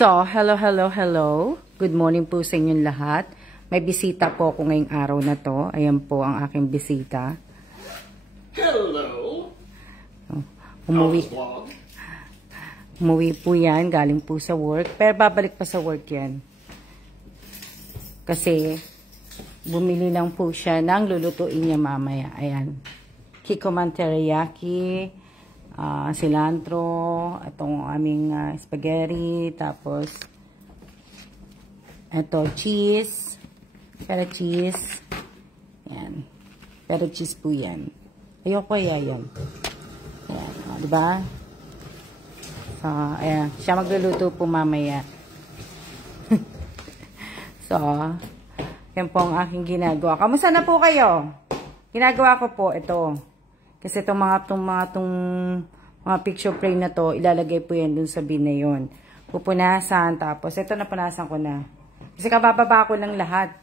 So, hello. Good morning po sa inyong lahat. May bisita po ako ngayong araw na to. Ayan po ang aking bisita. Hello. Umuwi po yan. Galing po sa work. Pero babalik pa sa work yan. Kasi, bumili lang po siya ng lulutuin niya mamaya. Ayan. Kikkoman teriyaki. Cilantro, itong aming spaghetti, tapos ito cheese, pero cheese, yan, pero cheese po yan. Ayoko kaya yan. Yan, diba? So, ayan, siya magluluto po mamaya. So, yan po ang aking ginagawa. Kamusta na po kayo? Ginagawa ko po ito. Kasi itong mga picture frame na to, ilalagay po yan dun sa bin na yun. Pupunasan, tapos ito napunasan ko na. Kasi kabababa ko lang lahat.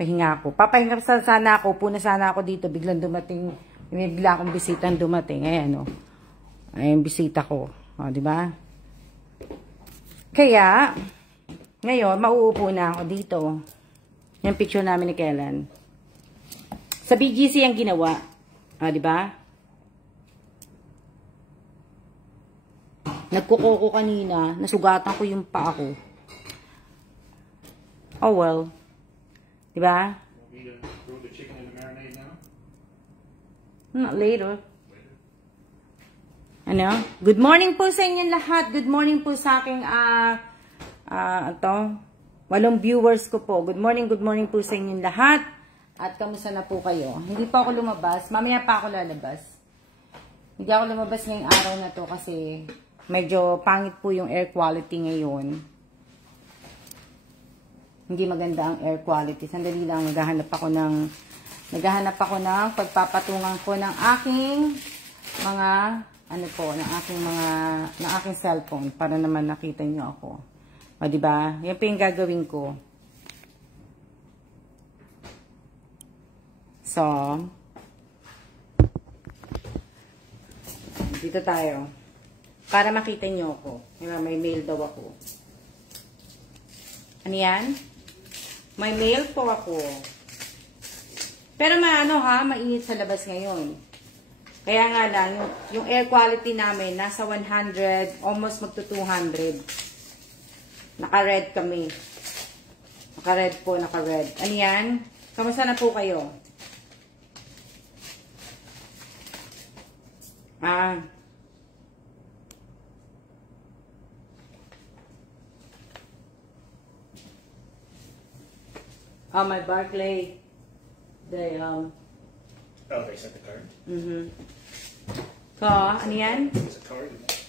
Pahinga ako. Papahinga sana ako, puna sana ako dito. Biglang dumating, bigla akong bisitang dumating. Ayan, ayan, bisita ko. Diba? Kaya, ngayon, mauupo na ako dito. Yung picture namin ni Kellen. Sa BGC ang ginawa. Diba? Nagkuko ko kanina, nasugatan ko yung paa ko. Oh well. Diba? Not later. Ano? Good morning po sa inyong lahat. Good morning po sa aking 8 viewers ko po. Good morning po sa inyong lahat. At kamusta na po kayo? Hindi pa ako lumabas. Mamaya pa ako lalabas. Hindi ako lumabas ngayong araw na to kasi medyo pangit po yung air quality ngayon. Hindi maganda ang air quality. Sandali lang, naghahanap ako ng pagpapatungan ko ng aking mga ng aking cellphone para naman nakita niyo ako. O diba? Yan po yung gagawin ko. So, dito tayo. Para makita nyo ako. May mail daw ako. Ano yan? May mail po ako. Pero mainit sa labas ngayon. Kaya nga lang, yung air quality namin, nasa 100, almost magto 200. Naka-red kami. Naka-red po, naka-red. Ano yan? Kamusta na po kayo? My Barclay. They sent the card? Ano yan? There's a card in there.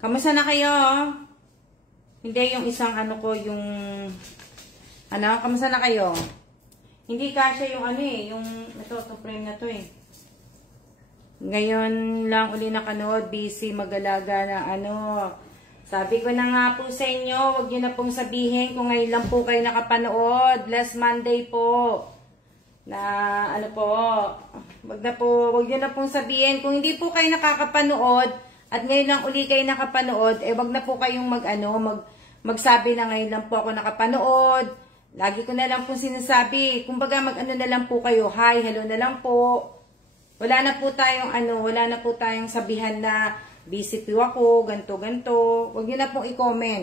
Kamusta na kayo? Hindi yung isang kamusta na kayo? Hindi kasya yung ito frame na to Ngayon lang uli nakanood, busy mag-alaga na Sabi ko na nga po sa inyo, huwag nyo na pong sabihin kung ngayon lang po kayo nakapanood. Last Monday po. Na huwag nyo na pong sabihin. Kung hindi po kayo nakakapanood, at ngayon lang uli kayo nakapanood, huwag na po kayong magsabi na ngayon lang po ako nakapanood. Lagi ko na lang pong sinasabi. Kumbaga na lang po kayo, hi, hello na lang po. Wala na po tayong sabihan na busy po ako, ganto. Huwag niyo na pong i-comment.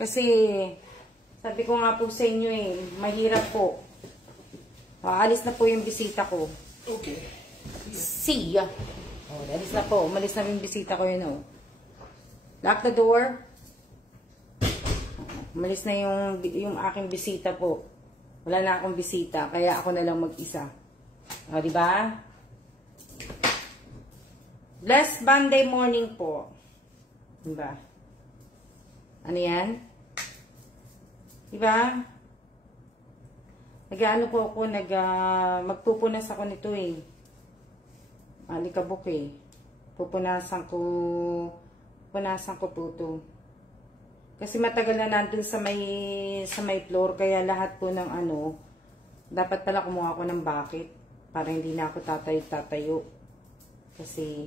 Kasi, sabi ko nga po sa inyo mahirap po. Alis na po yung bisita ko. Okay. See ya. Alis na po. Umalis na yung bisita ko yun Lock the door. Umalis na yung aking bisita po. Wala na akong bisita, kaya ako na lang mag-isa. Diba? Blessed Monday morning po. Diba? Ano yan? Diba? Po ako, magpupunas ako nito Alikabok Pupunasan ko po ito. Kasi matagal na nandun sa may floor, kaya lahat po ng dapat pala kumuha ko ng bucket para hindi na ako tatayo. Kasi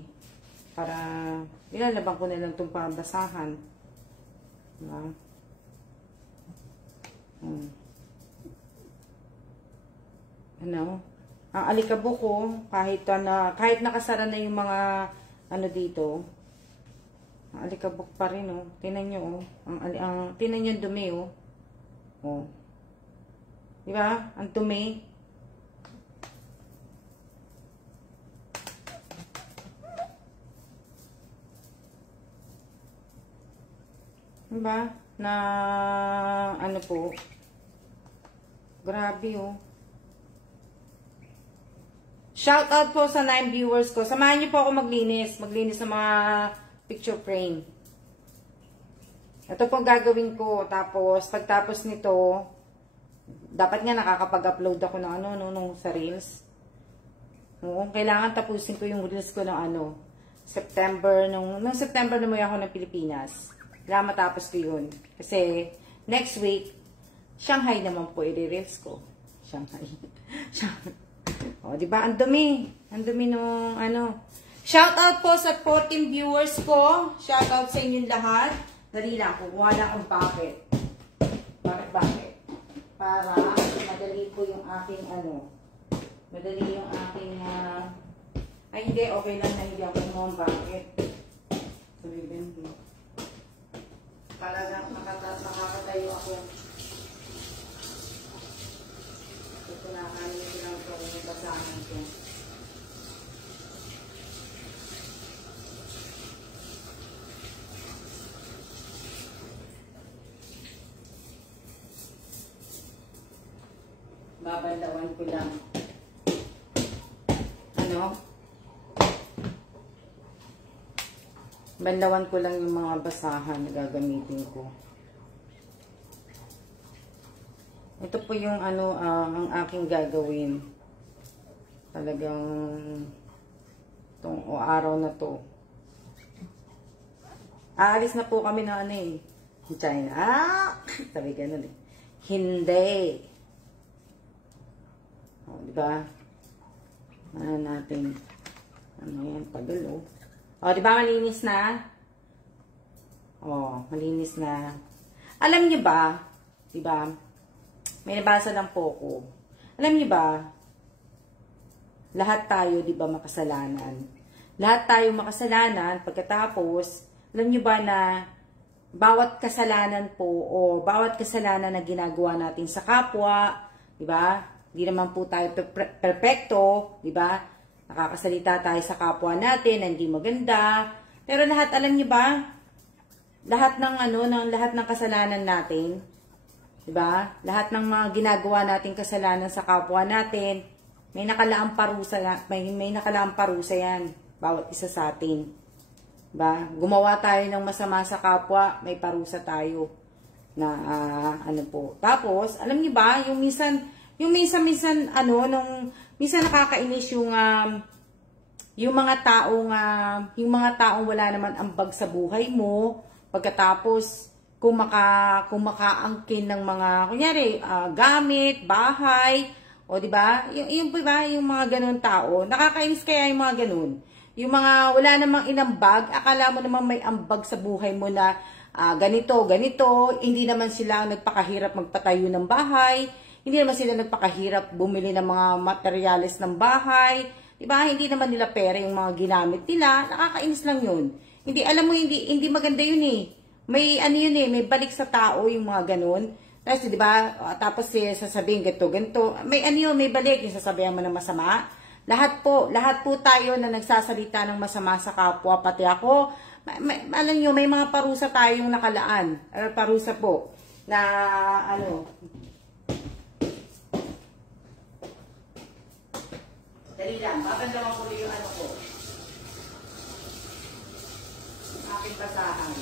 Para, ilalabang ko na lang itong pambasahan. Diba? Ano? Ang alikabok ko, kahit nakasara na yung mga, ano dito, ang alikabok pa rin, oh. Tingnan nyo, oh. Tingnan nyo yung dumi, oh. Oh. Diba? Ang dumi. Diba? Na, ano po. Grabe, oh. Shout out po sa 9 viewers ko. Samahan niyo po ako maglinis. Maglinis ng mga picture frame. Ito po gagawin ko. Tapos, pagtapos nito, dapat nga nakakapag-upload ako ng sa Reels. Oo, kailangan tapusin ko yung Reels ko ng September. Nung September na ako ng Pilipinas. Kailangan matapos ko yun. Kasi, next week, Shanghai naman po i-reels ko. Shanghai. O, diba? Ang dumi. Ang dumi nung Shout out po sa 14 viewers ko. Shout out sa inyong lahat. Dali lang. Kukuha lang ang bucket. Bakit? Para madali po yung aking madali yung aking ay hindi. Okay lang na hindi ako yung bucket. Sabihin ko. Para nakakatayo ako. Ito na kanin ko lang ito. May basahan ko. Babandawan ko lang. Bandawan ko lang yung mga basahan na gagamitin ko. Ito po yung ang aking gagawin. Talagang itong araw na to. Aalis na po kami na China. Sabi ganun eh. Hindi. O, diba? Natin. Yan, tagal o. O, diba malinis na? O, malinis na. Alam niyo ba, diba? May nabasa lang po ko. Alam niyo ba, lahat tayo, diba, makasalanan. Lahat tayo makasalanan, pagkatapos, alam niyo ba na bawat kasalanan po, o bawat kasalanan na ginagawa natin sa kapwa, diba? Hindi naman po tayo perfecto, diba? Nakakasalita tayo sa kapwa natin na hindi maganda. Pero lahat, alam niyo ba? Lahat ng lahat ng kasalanan natin, 'di ba? Lahat ng mga ginagawa nating kasalanan sa kapwa natin, may nakalaang parusa, may nakalaang parusa 'yan, bawat isa sa atin. 'Di ba? Gumawa tayo ng masama sa kapwa, may parusa tayo na po. Tapos, alam niyo ba, yung minsan minsan nakakainis yung mga taong wala naman ambag sa buhay mo, pagkatapos kumakaangkin ng mga kunyari gamit, bahay, o di ba? Yung mga ganun tao, nakakainis kaya yung mga ganun. Yung mga wala namang inambag, akala mo naman may ambag sa buhay mo na ganito, hindi naman sila nagpakahirap magpatayo ng bahay. Hindi naman sila nagpakahirap bumili ng mga materyales ng bahay. Diba? Hindi naman nila pera yung mga ginamit nila. Nakakainis lang yun. Hindi, alam mo, hindi maganda yun eh. May may balik sa tao yung mga ganun. Tapos, diba? Tapos sasabihin ganito. May may balik yung sasabihin mo na masama. Lahat po tayo na nagsasalita ng masama sa kapwa, pati ako. Alam nyo, may mga parusa tayong nakalaan. Parusa po. Na, dali lang, babandawan ko yung ko. Aking basahan.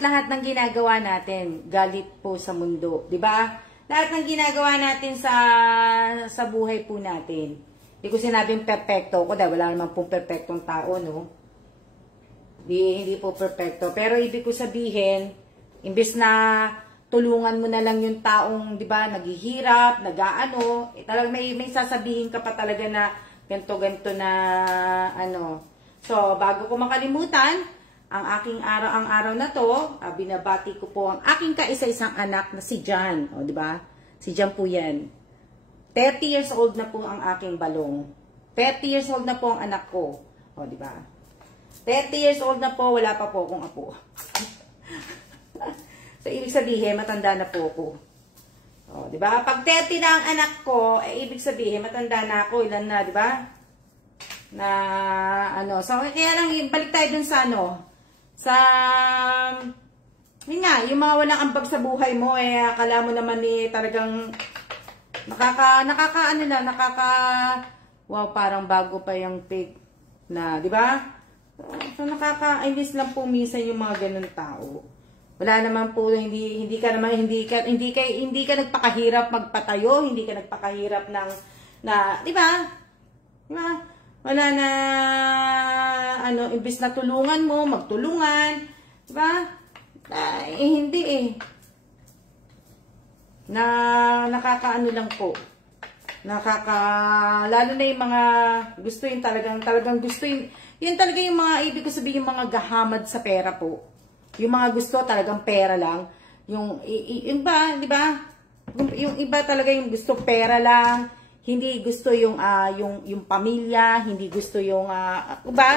Lahat ng ginagawa natin, galit po sa mundo, 'di ba? Lahat ng ginagawa natin sa buhay po natin, Hindi ko sinabing perfecto ko dahil wala namang pong perfectong tao, no? Hindi po perfecto. Pero ibig ko sabihin, imbes na tulungan mo na lang yung taong, di ba, naghihirap, nag-aano, talagang may sasabihin ka pa talaga na ganto-ganto na, ano. So, bago ko makalimutan, ang araw na to, binabati ko po ang aking kaisa-isang anak na si Jan. O, di ba? Si Jan po yan. 30 years old na po ang aking balong. 30 years old na po ang anak ko. O, di ba? 30 years old na po, wala pa po akong apo. So, ibig sabihin, matanda na po ako. O, di ba? Pag 30 na ang anak ko, ibig sabihin, matanda na ako. Ilan na, di ba? Na, ano. So, kaya lang, balik tayo dun sa, ano, sa, yun nga, yung mga walang ambag sa buhay mo, akala mo naman talagang, wow, parang bago pa yung pig na, di ba? So, nakakainis lang po minsan yung mga ganun tao. Wala naman po, hindi ka nagpakahirap magpatayo, hindi ka nagpakahirap di ba? Di ba? Wala na, ano, imbis na tulungan mo, magtulungan, di ba? Hindi na nakakaano lang po. Lalo na yung mga gusto yung talagang gusto yun talaga yung mga, ibig ko sabihin, yung mga gahamad sa pera po. Yung mga gusto talagang pera lang. Yung iba, di ba? Yung iba talaga yung gusto pera lang. Hindi gusto yung pamilya, hindi gusto yung, diba?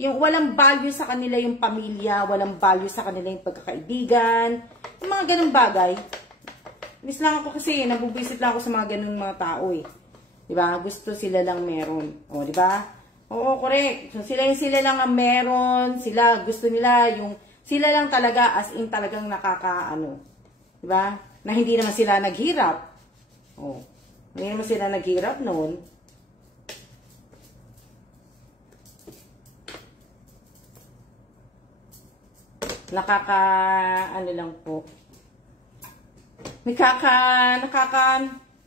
Yung walang value sa kanila yung pamilya, walang value sa kanila yung pagkakaibigan. Yung mga ganung bagay. Miss lang ako kasi, nabubisit lang ako sa mga ganun mga tao eh. Diba? Gusto sila lang meron. O, diba? Oo, correct. So, sila lang ang meron. Gusto nila yung, sila lang talaga as in talagang nakakaano. Diba? Na hindi naman sila naghirap. O, hindi naman sila naghirap noon. Ano lang po.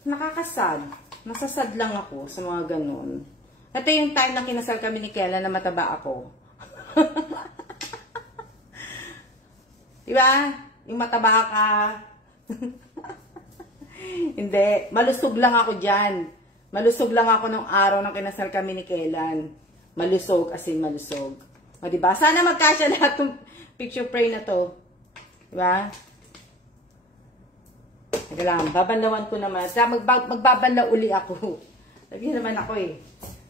Nakakasad. Nasasad lang ako sa mga ganun. Ito yung time na kinasal kami ni Kela na mataba ako. Diba? Yung mataba ka. Hindi. Malusog lang ako dyan. Malusog lang ako nung araw na kinasal kami ni Kelan. Malusog, as in malusog. O, diba? Sana magkasya lahat ng picture frame na to. Diba? Teka lang, babanlawan ko naman. Magbabanlaw uli ako. Sabi naman ako eh.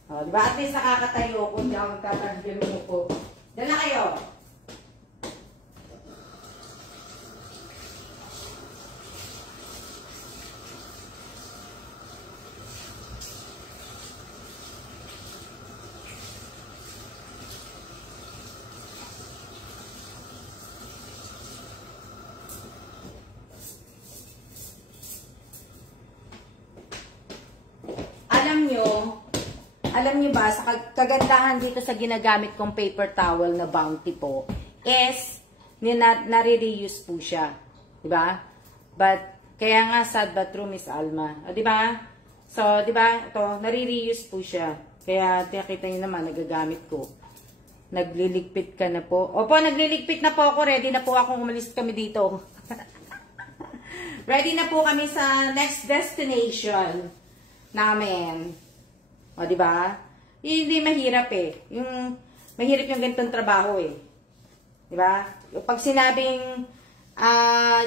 O, diba? At least nakakatayo ko. Hindi ako magtatagilo ko. Dala kayo. Alam nyo ba, sa kagandahan dito sa ginagamit kong paper towel na Bounty po, is, nare-reuse po siya. Diba? But, kaya nga sad but true, Miss Alma. O, diba? So, diba, ito, nare-reuse po siya. Kaya, nakita nyo naman, nagagamit ko. Nagliligpit ka na po. Opo, nagliligpit na po ako. Ready na po akong umalis kami dito. Ready na po kami sa next destination namin. O, diba? Hindi mahirap eh. Mahirap yung ganitong trabaho eh. Diba? Pag sinabing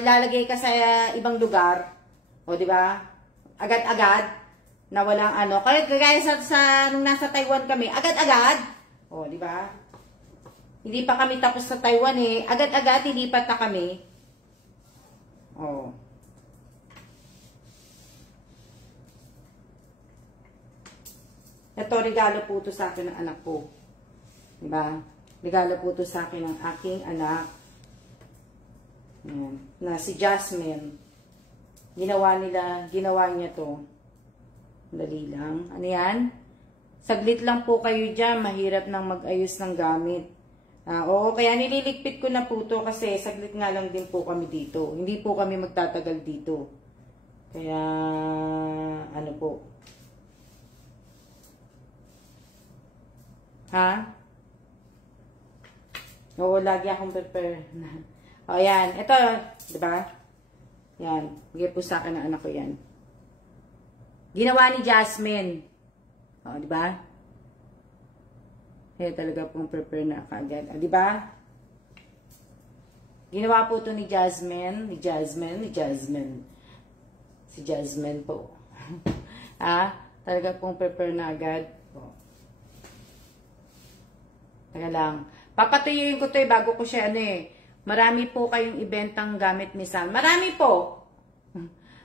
lalagay ka sa ibang lugar, o diba? Agad-agad, na walang ano. Kaya nung nasa Taiwan kami, agad-agad. O, diba? Hindi pa kami tapos sa Taiwan eh. Agad-agad, ilipat na kami. O. Ito, regalo po ito sa akin ng anak ko. Diba? Regalo po ito sa akin ng aking anak. Ayan. Na si Jasmine. Ginawa niya to. Dali lang. Ano yan? Saglit lang po kayo dyan. Mahirap nang mag-ayos ng gamit. Oo, kaya nililigpit ko na po ito kasi saglit nga lang din po kami dito. Hindi po kami magtatagal dito. Kaya, ano po. Ha? Oo, lagi akong prepare. O, yan. Ito, diba? Yan. Bigay po sa akin ng anak ko yan. Ginawa ni Jasmine. O, diba? Eh, talaga pong prepare na kagad. O, diba? Ginawa po ito ni Jasmine. Si Jasmine po. Ha? Talaga pong prepare na agad. O. Taga lang. Papatuyuin ko ito bago ko siya Marami po kayong ibentang gamit ni Sam. Marami po.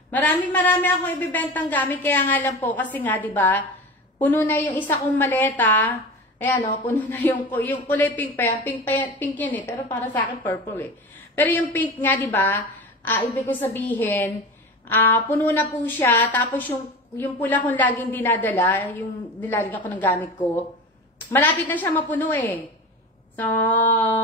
Marami akong ibibentang gamit. Kaya nga lang po, kasi nga, di ba, puno na yung isa kong maleta. Ayan, puno na yung kulay pink pa yan. Pink yan pero para sa akin purple Pero yung pink nga, di ba, ibig ko sabihin, puno na po siya. Tapos yung pula kong laging dinadala, yung nilalagyan ko ng gamit ko, malapit na siya mapuno So,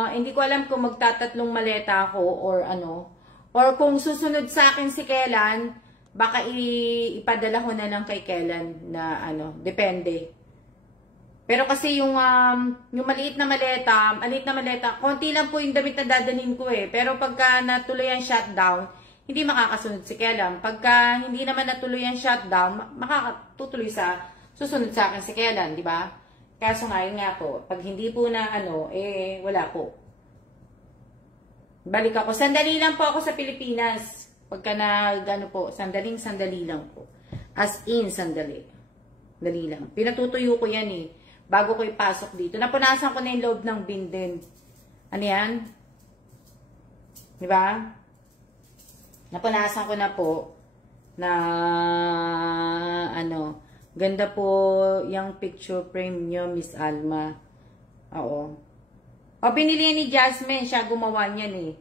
hindi ko alam kung magtatatlong maleta ako or ano. Or kung susunod sa akin si Kellan, baka ipadala ko na lang kay Kellan na depende. Pero kasi yung maliit na maleta, konti lang po yung damit na dadalhin ko Pero pagka natuloy ang shutdown, hindi makakasunod si Kellan. Pagka hindi naman natuloy ang shutdown, makakatuloy susunod sa akin si Kellan, di ba? Kaso ngayon nga po, pag hindi po na wala po. Balik ako. Sandali lang po ako sa Pilipinas. Pagka sandali lang po. As in, sandali. Dali lang. Pinatutuyo ko yan bago ko ipasok dito. Napunasan ko na yung loob ng bin din. Ano yan? Di ba? Napunasan ko na po na ganda po yung picture frame nyo, Miss Alma. Oo. Binili ni Jasmine. Siya gumawa niyan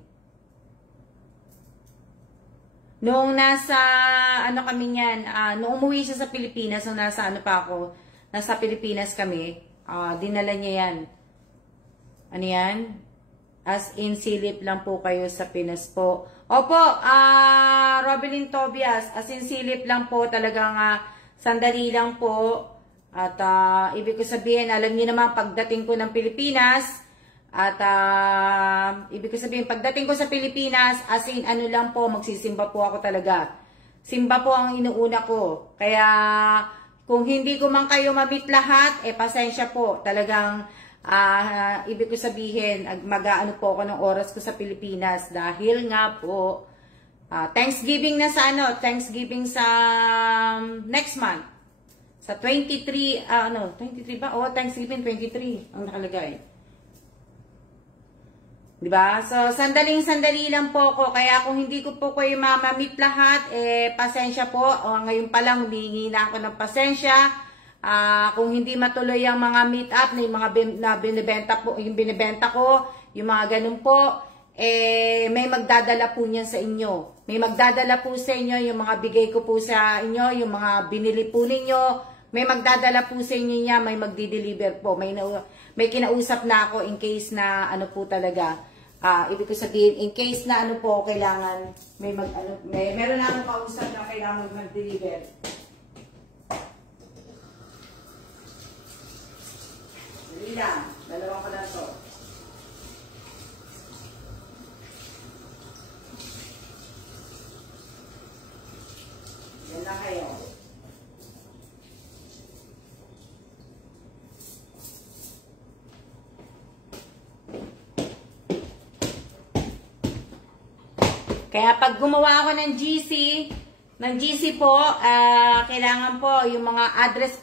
Noong nasa, kami niyan, noong umuwi siya sa Pilipinas, nung nasa nasa Pilipinas kami, dinala niya yan. Ano yan? As in, silip lang po kayo sa Pinas po. Opo, Robelyn Tobias, as in, silip lang po talagang, sandali lang po. At ibig ko sabihin, alam niyo naman pagdating ko ng Pilipinas, at ibig ko sabihin pagdating ko sa Pilipinas, as in lang po, magsisimba po ako talaga. Simba po ang inuuna ko. Kaya kung hindi ko man kayo ma-meet lahat, pasensya po. Talagang ibig ko sabihin, mag-aano po ako ng oras ko sa Pilipinas dahil nga po Thanksgiving na Thanksgiving sa next month. Sa 23, 23 ba? Thanksgiving 23 ang nakalagay. Diba? So, sandaling-sandali lang po ako. Kaya kung hindi ko po kayo ma-meet lahat, pasensya po. Ngayon pa lang, humingi na ako ng pasensya. Kung hindi matuloy ang mga meet-up na yung mga binibenta ko, yung mga ganun po, may magdadala po niyan sa inyo. May magdadala po sa inyo yung mga bigay ko po sa inyo, yung mga binili po ninyo. May magdadala po sa inyo niya, may magdi-deliver po. May kinausap na ako in case na po talaga. Ibig ko sabihin, in case na po, kailangan, meron na akong kausap na kailangan mag-deliver. Dali lang, dalawang ko lang to. Yan na kayo. Kaya pag gumawa ako ng GC po, kailangan po yung mga address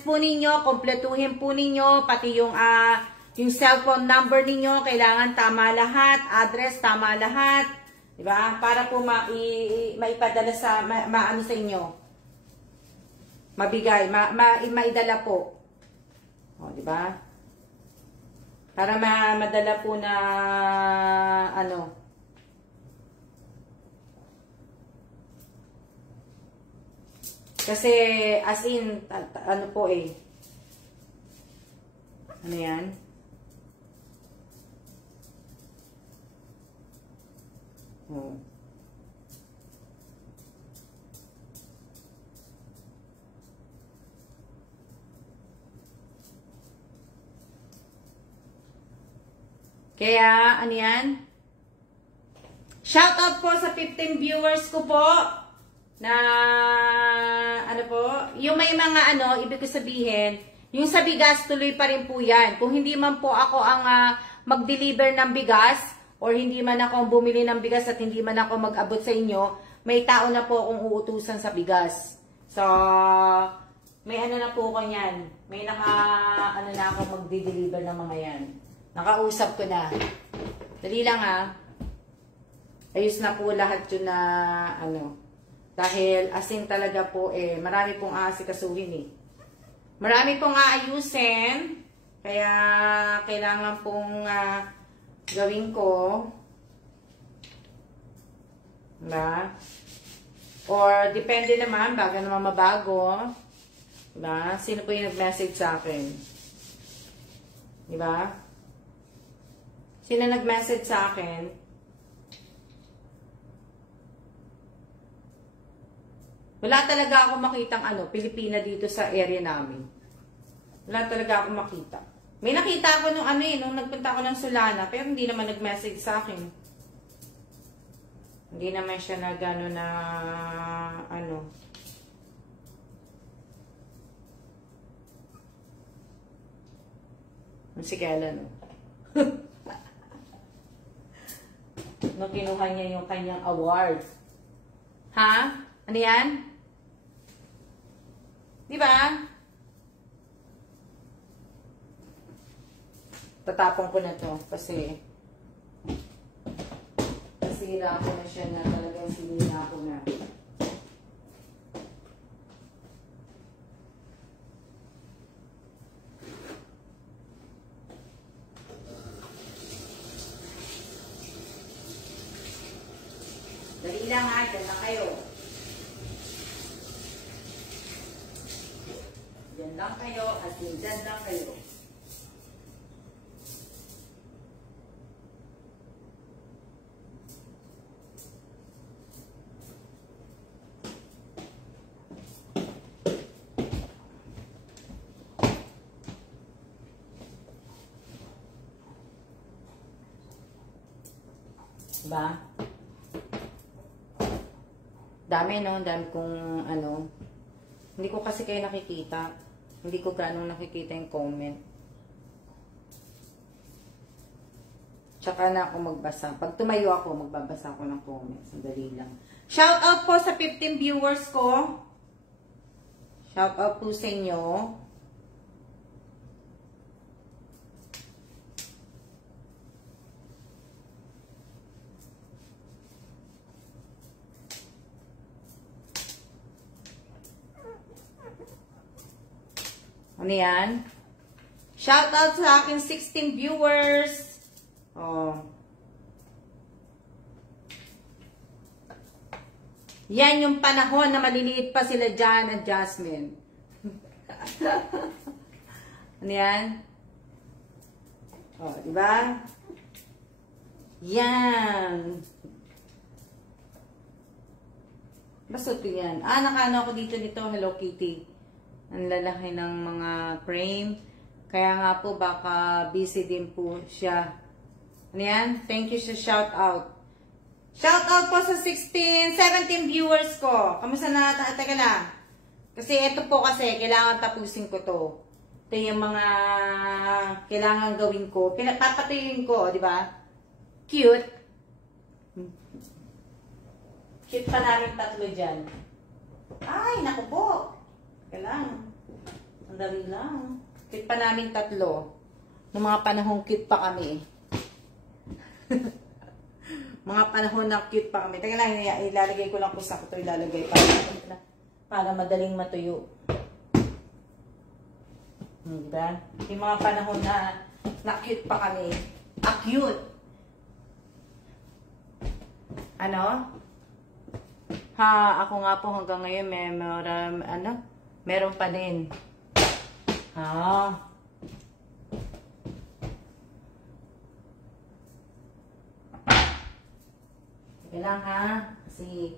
po ninyo, kompletuhin po ninyo, pati yung cellphone number ninyo, kailangan tama lahat, address tama lahat, di ba? Para po maipadala sa maano sa inyo. Mabigay, maidala po. O, di ba? Para madala po na kasi as in po ano yan? Oh. Kaya, ano yan? Shoutout po sa 15 viewers ko po. Na, ano po, yung may mga ano, ibig ko sabihin, yung sa bigas, tuloy pa rin po yan. Kung hindi man po ako ang mag-deliver ng bigas, or hindi man ako ang bumili ng bigas at hindi man ako mag-abot sa inyo, may tao na po akong uutusan sa bigas. So, may ano na po ko yan. May ano na ako mag-deliver ng mga yan. Nakausap ko na. Dali lang ayos na po lahat yun na ano. Dahil asin talaga po marami pong aasikasuhin Marami pong aayusin. Kaya kailangan pong gawin ko. Diba? Or depende naman, baga naman mabago. Diba? Sino po yung nag-message sa akin? Diba? Sino nag-message sa akin? Wala talaga ako makitang Pilipina dito sa area namin. Wala talaga ako makita. May nakita ako nung nung nagpunta ako ng Solana, pero hindi naman nag-message sa akin. Hindi naman siya nag-ano na Si Kela, no, kinuha niya yung kanyang award. Ha? Ano yan? Diba? Tatapon ko na to kasi nasira ko na siya na talagang sinira ko na. Dali lang dyan lang kayo. Dyan lang kayo at dyan lang kayo. Diba? Dami dami kong hindi ko kasi kayo nakikita. Hindi ko ganong nakikita yung comment. Tsaka na ako magbasa. Pag tumayo ako, magbabasa ako ng comment. Sandali lang. Shout out po sa 15 viewers ko. Shout out po sa inyo. Ano yan? Shout out sa akin 16 viewers. Oh. Yan yung panahon na maliliit pa sila Jan at Jasmine. Ano yan? Oh, di ba? Yan. Basot ko yan. Nakano ako dito nito, Hello Kitty. Ang lalaki ng mga frame. Kaya nga po, baka busy din po siya. Ano yan? Thank you sa shout out. Shout out po sa 17 viewers ko. Kamusta na? Teka lang. Kasi ito po kasi, kailangan tapusin ko to. Ito yung mga kailangan gawin ko. Papatuyuin ko, di ba? Cute. Cute pa namin tatlo dyan. Ay, naku po. Kailangan. Ang dami lang. Cute pa namin tatlo. Noong mga panahong cute pa kami. Mga panahon na cute pa kami. Teka lang, ilalagay ko lang po sa ito. Ilalagay para madaling matuyo. Diba? Yung mga panahon na cute pa kami. Cute. Ano? Ako nga po hanggang ngayon meron pa din. Kailang kasi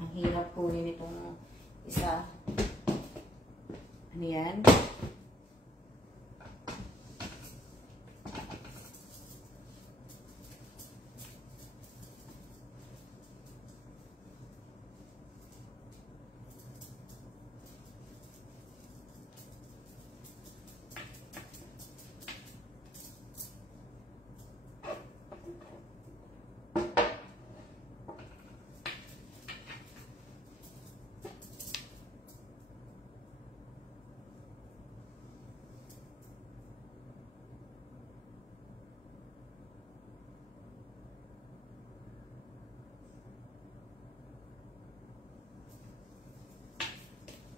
ang hirap kunin itong isa. Ano yan?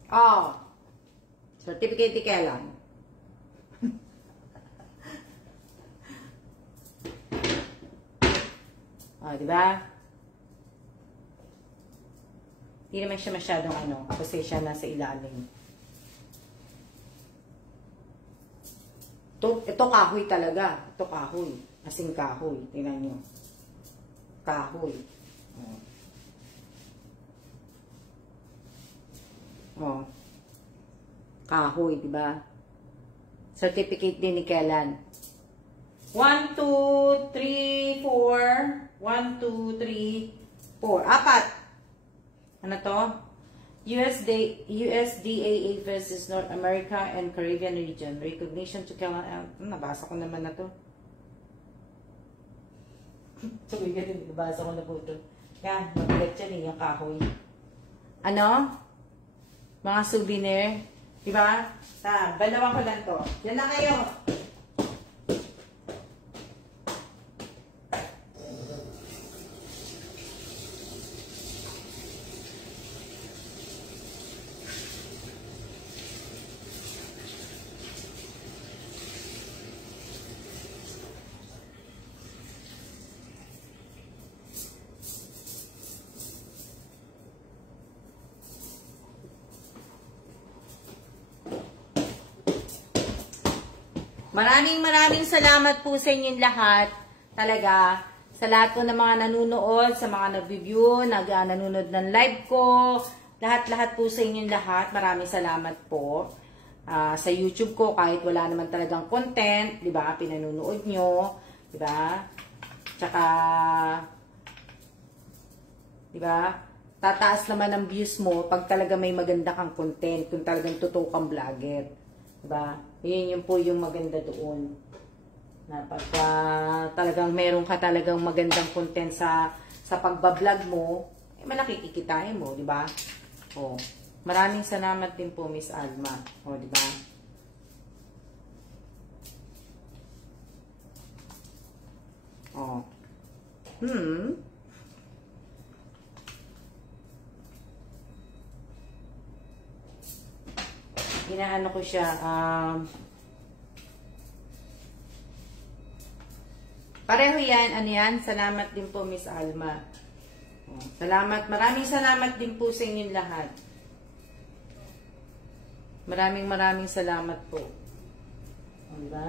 Oh. Certificate ni kailan? Oh, di ba? Hindi naman siya masyadong ano, kasi siya nasa ilalim. Ito kahoy talaga. Ito kahoy. Asing kahoy. Tingnan nyo. Kahoy. Oh. Oh. Kahoy, di ba? Certificate din ni Kailan. 1, 2, 3, 4. 1, 2, 3, 4. Apat. Ano to? USDAA versus North America and Caribbean region. Recognition to Kailan. Nabasa ko naman na to. Sabi ka din, nabasa ko na po ito. Yan, mabigat yan eh, yung kahoy. Ano? Mga souvenir. Diba? Balawan ko lang to. Yan na kayo. Maraming salamat po sa inyong lahat. Talaga, sa lahat po ng mga nanonood, sa mga nag-review, nanonood ng live ko, lahat-lahat po sa inyong lahat. Maraming salamat po. Sa YouTube ko, kahit wala naman talagang content, di ba, pinanonood nyo, di ba? Tsaka, di ba, tataas naman ang views mo pag talaga may maganda kang content, kung talagang totoo kang vlogger. Diba? Yun po yung maganda doon. Na pagka talagang meron ka talagang magandang content sa pagbablog mo, eh, malakikikitain mo, di ba? Oh. Maraming salamat din po, Miss Alma. Oh, di ba? Oh. Inaano ko siya, pareho yan, ano yan, salamat din po, Miss Alma. Oh, salamat, maraming salamat din po sa inyong lahat. Maraming salamat po. Diba?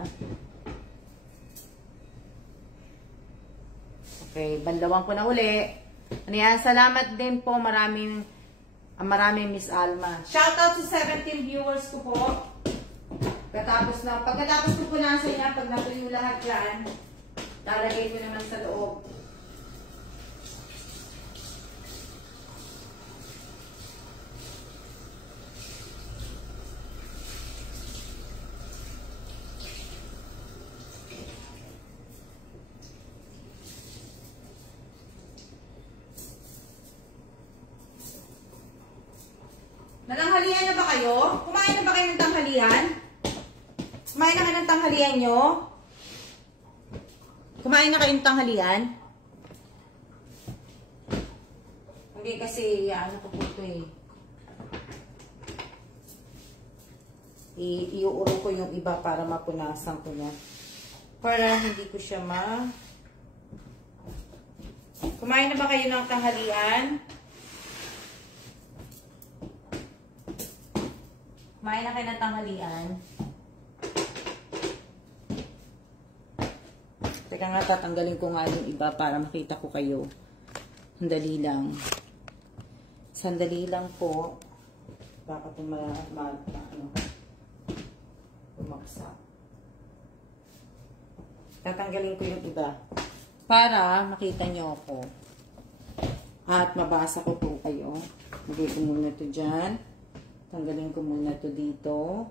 Okay, bandawan ko na uli. Ano yan, salamat din po, maraming Miss Alma. Shoutout sa 17 viewers ko po. Pagkatapos ko punasan niya, pag natuyo lahat dyan, lalagay ko naman sa loob. Natanghalian na ba kayo? Kumain na ba kayo ng tanghalian? Kumain na kayo ng tanghalian nyo? Kumain na kayo ng tanghalian? Hindi kasi, ano ko po ito eh. Iuuro ko yung iba para mapunasan ko niya. Para hindi ko siya Kumain na ba kayo ng tanghalian? Kumain na kayo ng tanghalian. Teka nga, tatanggalin ko nga yung iba para makita ko kayo. Sandali lang. Sandali lang po. Baka ito pumaksa. Tatanggalin ko yung iba. Para makita nyo ako. At mabasa ko po kayo. Magay ko muna ito dyan. Tanggalin ko muna ito dito.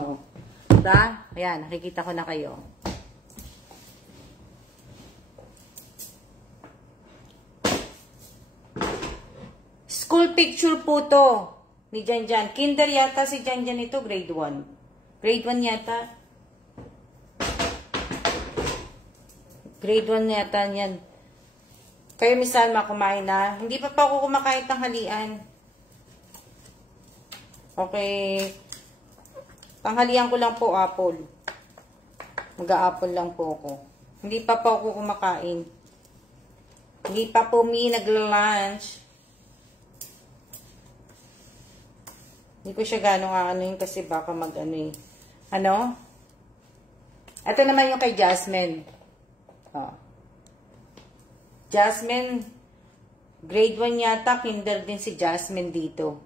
Oo. Diba? Ayan, nakikita ko na kayo. School picture po to ni Janjan. Kinder yata si Janjan ito, grade 1. Grade 1 yata. Grade 1 yata yan. Kayo, Miss Alma, kumain na? Hindi pa ako kumakain tanghalian. Okay. Tanghalian ko lang po apple. Mag-a-apple lang po ako. Hindi pa ako kumakain. Hindi pa po nagla-lunch. Hindi ko siya gano'ng aanoin kasi baka mag-ano eh. Ano? Ito naman yung kay Jasmine. Oh. Jasmine, grade 1 yata, kinder din si Jasmine dito.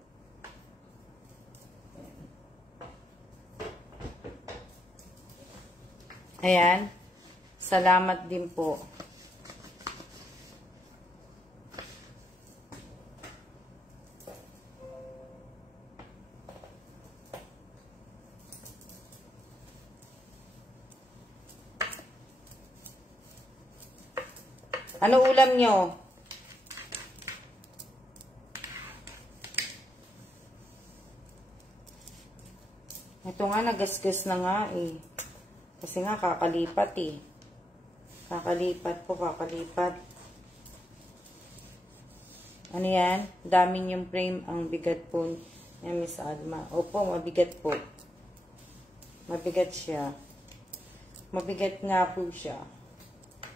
Ayan. Salamat din po. Ano ulam nyo? Ito nga, nagasgas na nga eh. Kasi nga, kakalipat eh. Kakalipat po, kakalipat. Ano yan? Dami yung frame. Ang bigat po niya, Miss Alma. Opo, mabigat po. Mabigat siya. Mabigat nga po siya.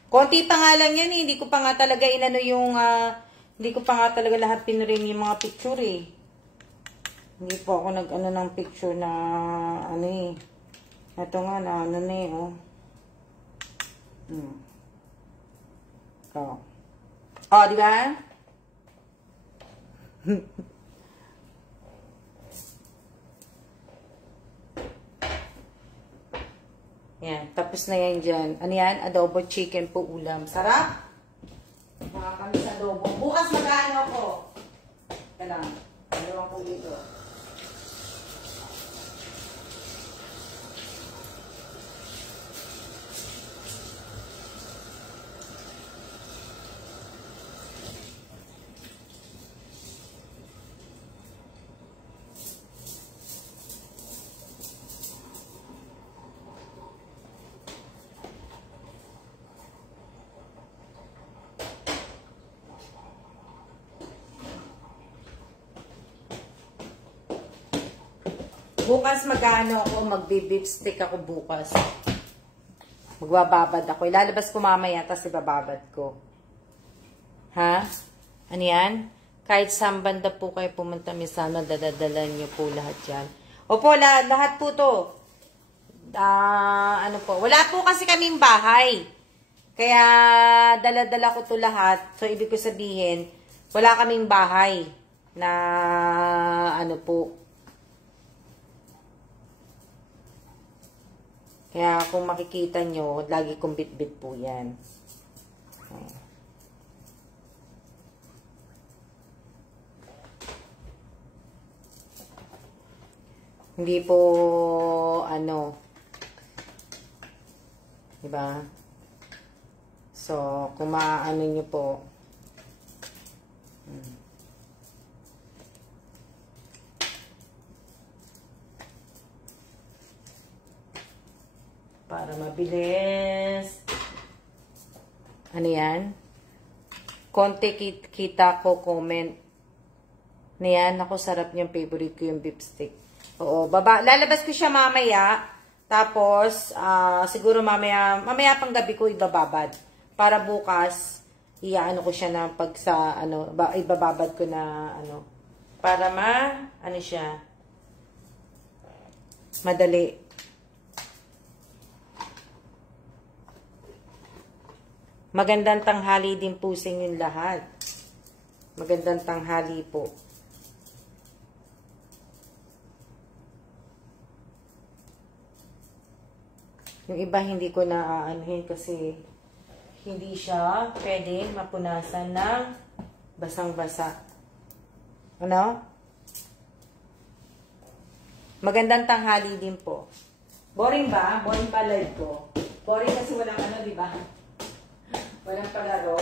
Konti pa nga lang yan eh. Hindi ko pa nga talaga inano yung, hindi ko pa nga talaga lahat pinrame yung mga picture eh. Hindi po ako nag-ano ng picture na, ano eh. Ito nga na, ano na eh, oh. Oh. Oh, di ba? Yan, tapos na yan dyan. Ano yan? Adobo chicken po ulam. Sarap? Nakakami sa adobo. Bukas mag-ano ako. Kailang. Dalawang po dito. Bukas mag-ano ako, magbe-beef stick ako bukas. Magbababad ako. Ilalabas ko mamaya, tapos ibababad ko. Ha? Ano yan? Kahit saan banda po kayo pumunta, misama, dadadalan nyo po lahat yan. Opo, lahat po to. Ano po? Wala po kasi kaming bahay. Kaya, dala-dala ko to lahat. So, ibig ko sabihin, wala kaming bahay na, ano po, kaya kung makikita nyo, lagi kong bit-bit po yan. Hindi po, ano, diba? So, kung maano nyo po, para mabilis. Ano yan? Konti kita ko comment. Na yan, ako sarap niyang favorite ko yung beef stick. Oo, lalabas ko siya mamaya. Tapos, siguro mamaya pang gabi ko ibababad. Para bukas, iaano ko siya na pag sa, ano, ibababad ko na, ano, para ano siya, madali. Magandang tanghali din po sa inyong lahat. Magandang tanghali po. Yung iba hindi ko na aanuhin kasi hindi siya pwede mapunasan ng basang-basa. Ano? Magandang tanghali din po. Boring ba? Boring pa live ko. Boring kasi walang ano, di ba? Walang palaro.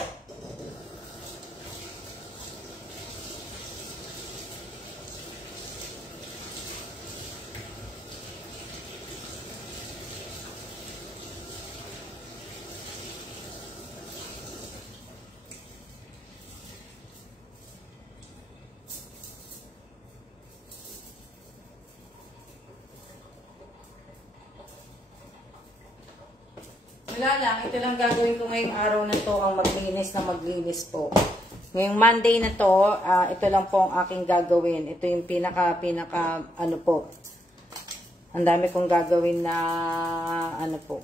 Wala lang. Ito lang gagawin ko ngayong araw na to. Ang maglinis po. Ngayong Monday na to, ito lang po ang aking gagawin. Ito yung pinaka, ano po. Ang dami kong gagawin na, ano po.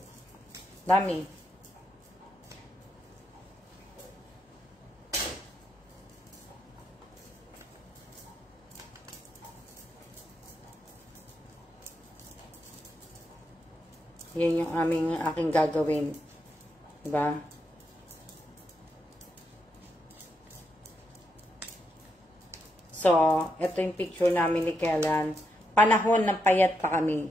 Dami. Yan yung aking gagawin. Diba? So, ito yung picture namin ni Kellan. Panahon ng payat pa kami.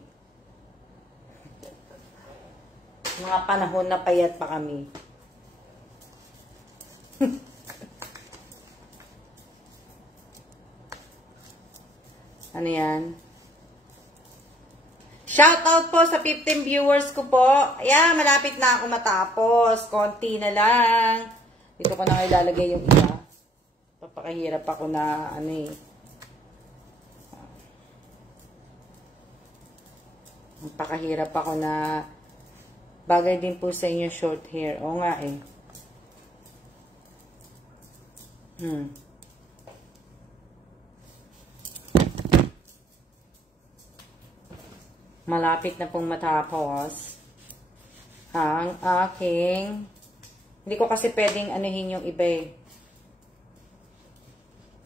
Mga panahon na payat pa kami. Ano yan? Shout out po sa 15 viewers ko po. Ayan, malapit na ako matapos. Konti na lang. Dito ko na ilalagay yung iba. Papakahirap ako na ano eh. Papakahirap ako na bagay din po sa inyo short hair. Oo nga eh. Malapit na pong matapos ang aking, hindi ko kasi pwedeng anuhin yung iba eh.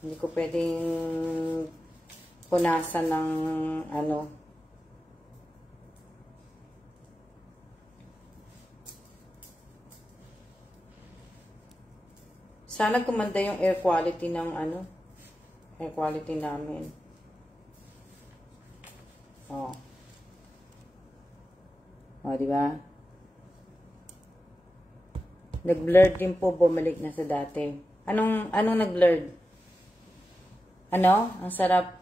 Hindi ko pwedeng punasan ng ano. Sana gumanda yung air quality ng ano, air quality namin. Oh. O, diba? Nag-blurred din po, bumalik na sa dati. Anong nag-blurred? Ano? Ang sarap.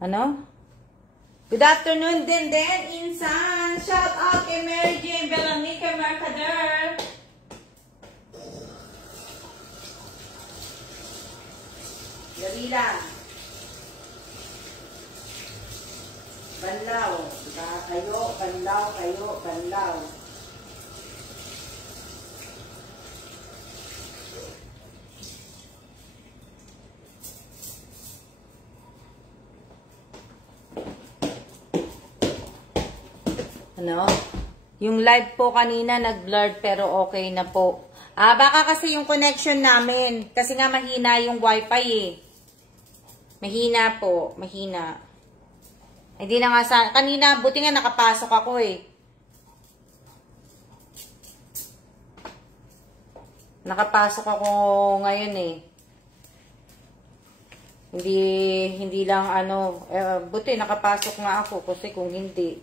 Ano? Good afternoon din, Insan! Shout out kay Mary Jane Belanica Mercader! Yarila! Banlaw. Kayo, banlaw, kayo, banlaw. Ano? Yung live po kanina nag-blurred pero okay na po. Baka kasi yung connection namin. Kasi nga mahina yung wifi eh. Mahina po. Mahina. Hindi na nga sa... Kanina, buti nga nakapasok ako eh. Nakapasok ako ngayon eh. Hindi lang ano... buti nakapasok nga ako kasi kung hindi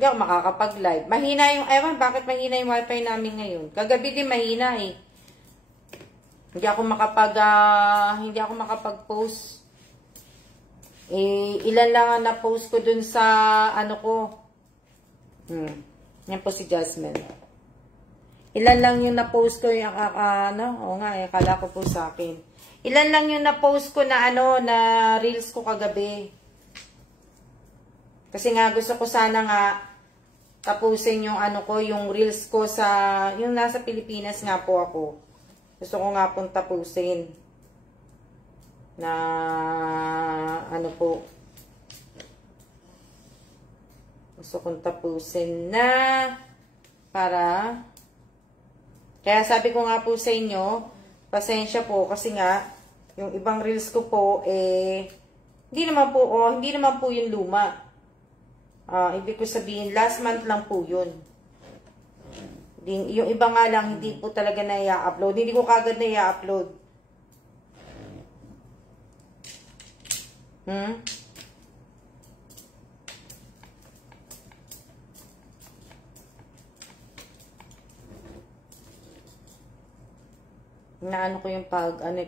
ako makakapag-live. Mahina yung... Ewan, bakit mahina yung wifi namin ngayon? Kagabi din mahina eh. Hindi ako makapag-post. Ilan lang ang na-post ko dun sa ano ko. Yan po si Jasmine. Ilan lang yung na-post ko yung oo nga, akala ko po sa akin. Ilan lang yung na-post ko na na reels ko kagabi. Kasi nga gusto ko sana nga tapusin yung yung reels ko sa yung nasa Pilipinas nga po ako. Gusto ko nga pong tapusin. Na po gusto kong tapusin na para kaya sabi ko nga po sa inyo pasensya po kasi nga yung ibang reels ko po hindi naman po yung luma. Ibig ko sabihin last month lang po yun. Yung iba nga lang hindi po talaga na i-upload. Hindi ko kagad na i-upload. Naano ko yung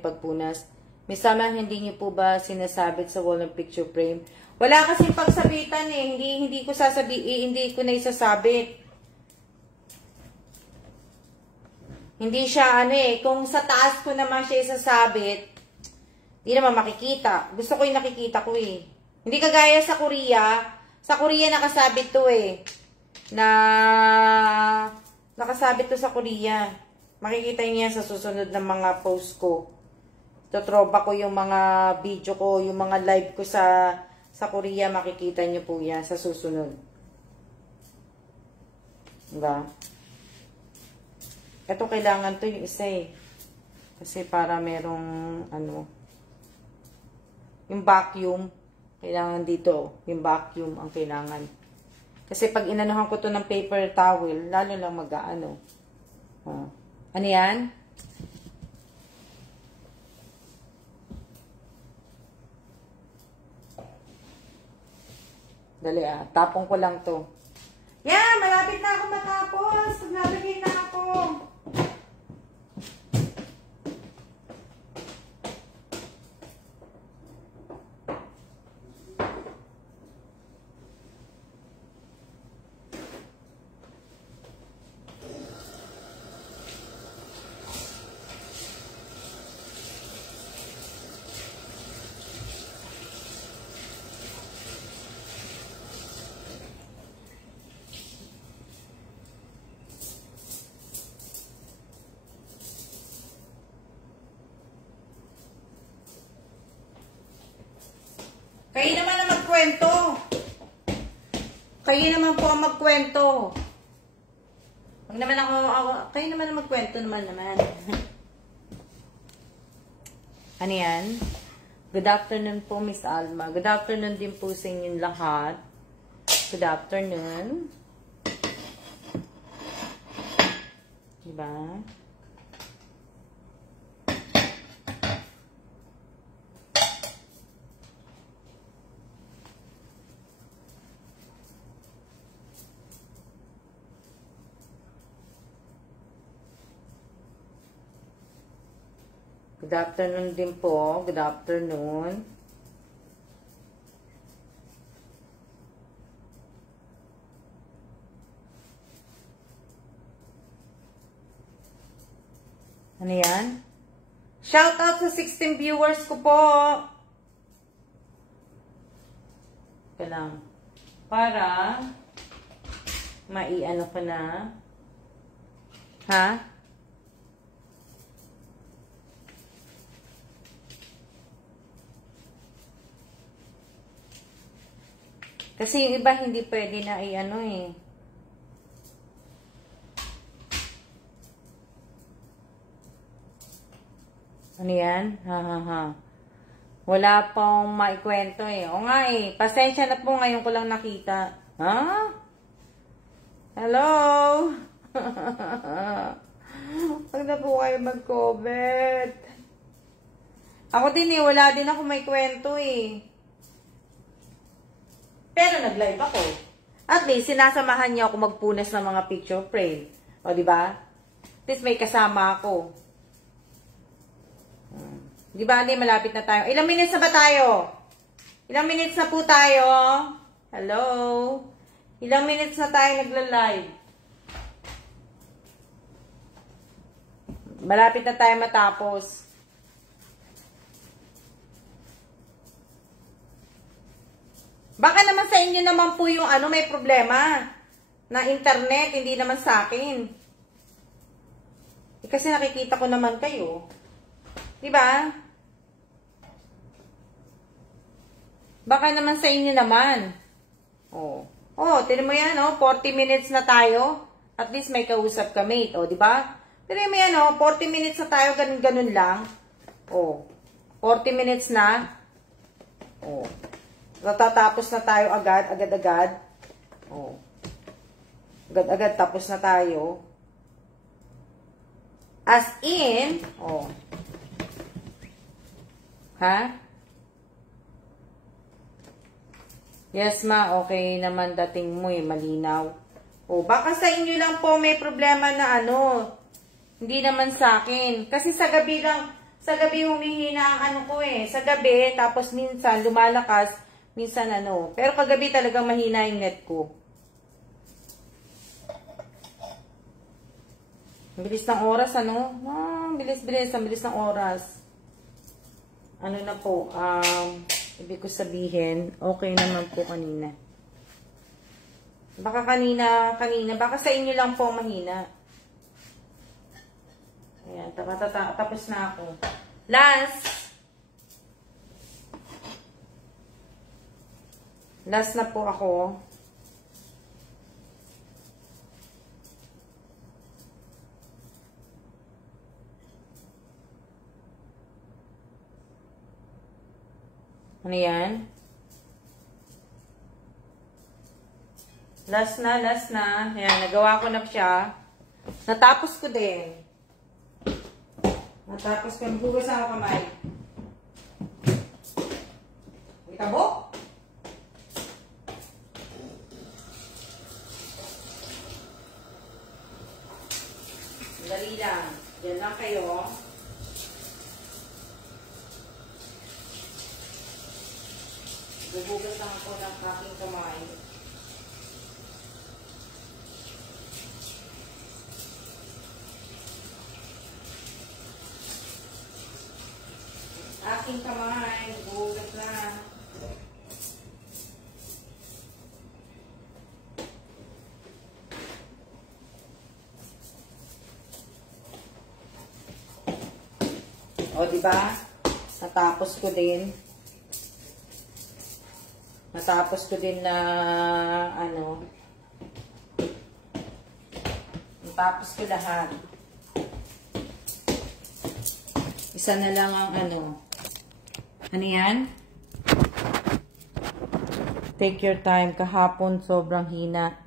pagpunas. May sama, hindi niyo po ba sinasabit sa wall ng picture frame? Wala kasing pagsabitan eh. Hindi ko hindi ko na isasabit. Hindi siya kung sa taas ko naman siya isasabit, hindi naman makikita. Gusto ko yung nakikita ko eh. Hindi kagaya sa Korea, Sa Korea nakasabit to eh. Nakasabit to sa Korea. Makikita niyo yan sa susunod ng mga post ko. Tutropa ko yung mga video ko, yung mga live ko sa Korea. Makikita niyo po yan sa susunod. Diba? Ito kailangan to yung isa eh. Kasi para merong ano, yung vacuum. Kailangan dito, yung vacuum ang kailangan. Kasi pag inanuhan ko to ng paper towel, lalo lang mag-aano. Ano yan? Dali tapong ko lang to. Yeah, malapit na ako matapos. Nalagay na ako. Kayo naman ang magkwento. Kayo naman po ang magkwento. Huwag naman ako, kayo naman ang magkwento naman. Ano yan? Good afternoon po, Miss Alma. Good afternoon din po sa inyong lahat. Good afternoon. Diba? Good afternoon din po. Good afternoon. Ano yan? Shout out sa 16 viewers ko po. Kailang. Para maiano ko na. Ha? Kasi yung iba hindi pwede na i-ano eh. Ano yan? Wala pong maikwento eh. O nga eh. Pasensya na po ngayon ko lang nakita. Ha? Hello? Huwag na po kayo mag-comment. Ako din eh. Wala din ako may kwento eh. Pero nag-live ako. At least, sinasamahan niya ako magpunas ng mga picture frame. O, diba? At least may kasama ako. Diba, hindi, malapit na tayo. Ilang minutes na ba tayo? Ilang minutes na po tayo? Hello? Ilang minutes na tayo nagla-live? Malapit na tayo matapos. Baka naman sa inyo naman po yung ano, may problema na internet, hindi naman sa akin. Kasi nakikita ko naman kayo. Diba? Baka naman sa inyo naman. Oh, tinan mo yan, 40 minutes na tayo. At least may kausap kami. Diba? Pero may 40 minutes na tayo, ganun-ganun lang. 40 minutes na. Natatapos na tayo agad-agad. Agad-agad tapos na tayo. As in, ha? Yes ma, okay naman dating mo eh, malinaw. Baka sa inyo lang po may problema na hindi naman sa akin. Kasi sa gabi humihina ang ano ko eh. Sa gabi, tapos minsan lumalakas, minsan pero kagabi talagang mahina yung net ko. Ang bilis ng oras, bilis-bilis, ang bilis ng oras. Ano na po, ibig ko sabihin, okay naman po kanina. Baka kanina, baka sa inyo lang po mahina. Ayan, tapos na ako. Last na po ako. Ano yan? Last na. Ayan, nagawa ko na siya. Natapos ko din. Maghugas ako kamay. Itabo? Dali lang. Diyan lang kayo. Bubugas lang ako ng aking kamay. Aking kamay, bubugas na. O, diba? Natapos ko din na, natapos ko lahat. Isa na lang ang ano yan? Take your time. Kahapon, sobrang hina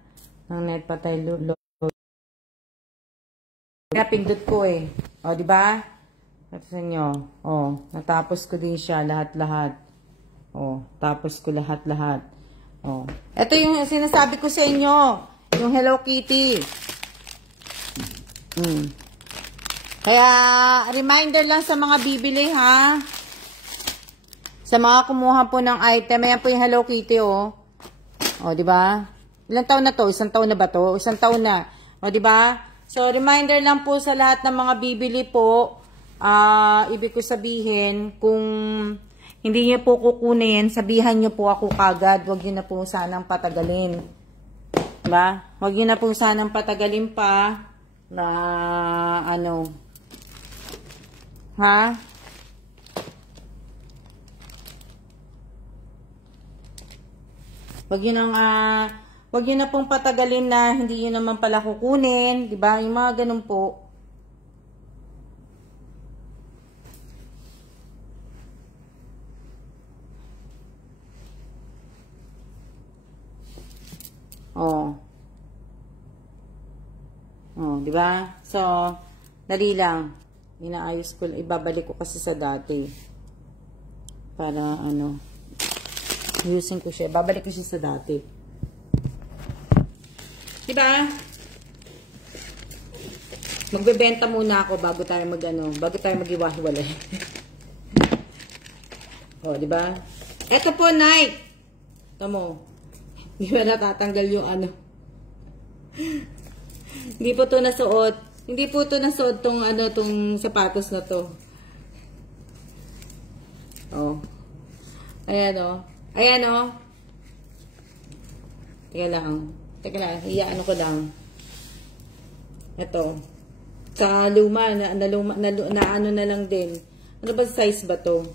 ng net patay load. Kaya pindot ko eh. O, diba? Tapos nyo. O, natapos ko din siya lahat-lahat. Oh, tapos ko lahat-lahat. Oh. Ito yung sinasabi ko sa inyo. Yung Hello Kitty. Kaya, reminder lang sa mga bibili, ha? Sa mga kumuha po ng item. Ayan po yung Hello Kitty, oh. Oh, diba? Ilang taon na to? Isang taon na ba to? Isang taon na. Oh, diba? So, reminder lang po sa lahat ng mga bibili po. Ibig ko sabihin, kung hindi niyo po kukunin, sabihan niyo po ako kagad. Huwag niyo na po sanang patagalin. Diba? Huwag niyo na po sanang patagalin pa na ha? Huwag niyo na pong patagalin na hindi niyo naman pala kukunin. Diba? Yung mga ganun po. Oh, di ba? So, dali lang. Inaayos ko, ibabalik ko kasi sa dati. Para ayusin ko siya. Babalik ko siya sa dati. Di ba? Magbebenta muna ako bago tayo maghiwa-hiwalay. Oh, di ba? Ito po, Nike. Tamo. Di ba natatanggal yung Hindi po to nasuot. Hindi po to nasuot tong sapatos na to. Oh. Ayan oh. Ayan oh. Teka lang. Iyaano ko lang. Ito. Sa luma na lang din. Ano ba size ba to?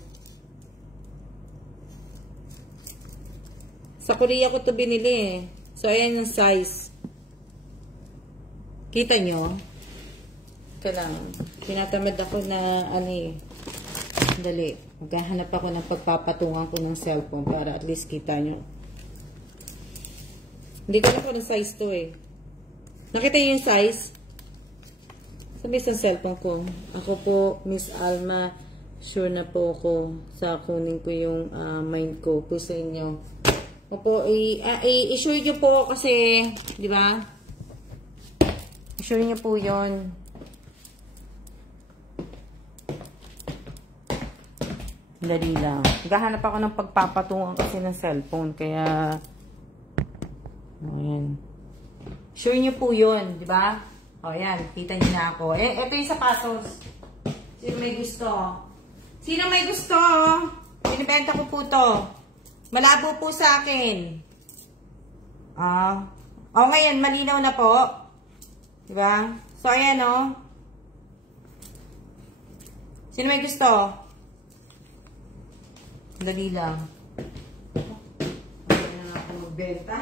Sa Korea ko to binili eh. So ayan yung size. Kita nyo? Kailangan. Tinatamad ako na Dali. Maghahanap ako ng pagpapatungan ko ng cellphone para at least kita nyo. Hindi ko na po ng size to eh. Nakita nyo yung size? Sabi sa cellphone ko. Ako po, Miss Alma, sure na po ako sa kunin ko yung mind ko po sa inyo. Opo, i-sure nyo po kasi, di ba? I-sure nyo po yun. Dali lang. Gahanap ako ng pagpapatungan kasi ng cellphone. Kaya, ayan. Sure nyo po yun, di ba? O, yan. Kita nyo na ako. Ito yung sapatos. Sino may gusto? Sino may gusto? Binibenta ko po to. Malabo po sa akin. O, ngayon, malinaw na po. Diba? So, ayan, o. Sino may gusto? Dali lang. Kailangan na ako magbenta.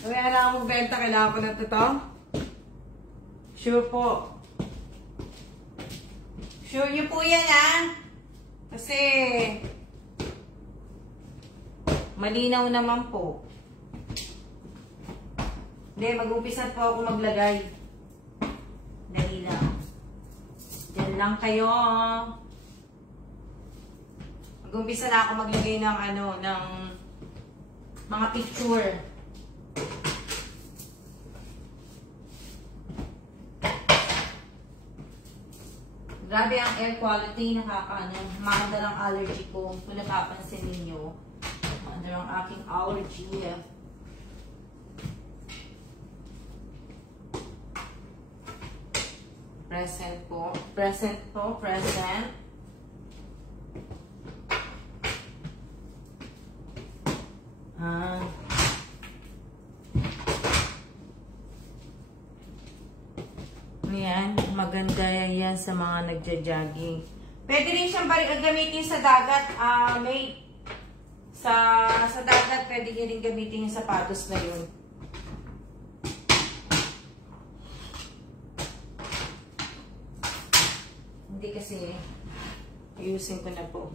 Kailangan na ako magbenta. Kailangan ko na ito. Sure po. Sure nyo po yan, ha? Kasi, malinaw naman po. Hindi, mag-umpisa po ako maglagay. Dali lang. Diyan lang kayo. Mag-umpisa na ako maglagay ng ng mga picture. Grabe ang air quality, maandar ang allergy ko. Kung napapansin ninyo, maandar ang aking allergy. Present po. Present po. Present. Ayan. Maganda yan sa mga nagja-jogging. Pwede rin siyang gamitin sa dagat. Sa dagat, pwede nyo rin gamitin yung sapatos na yun. Hindi kasi, ayusin ko na po.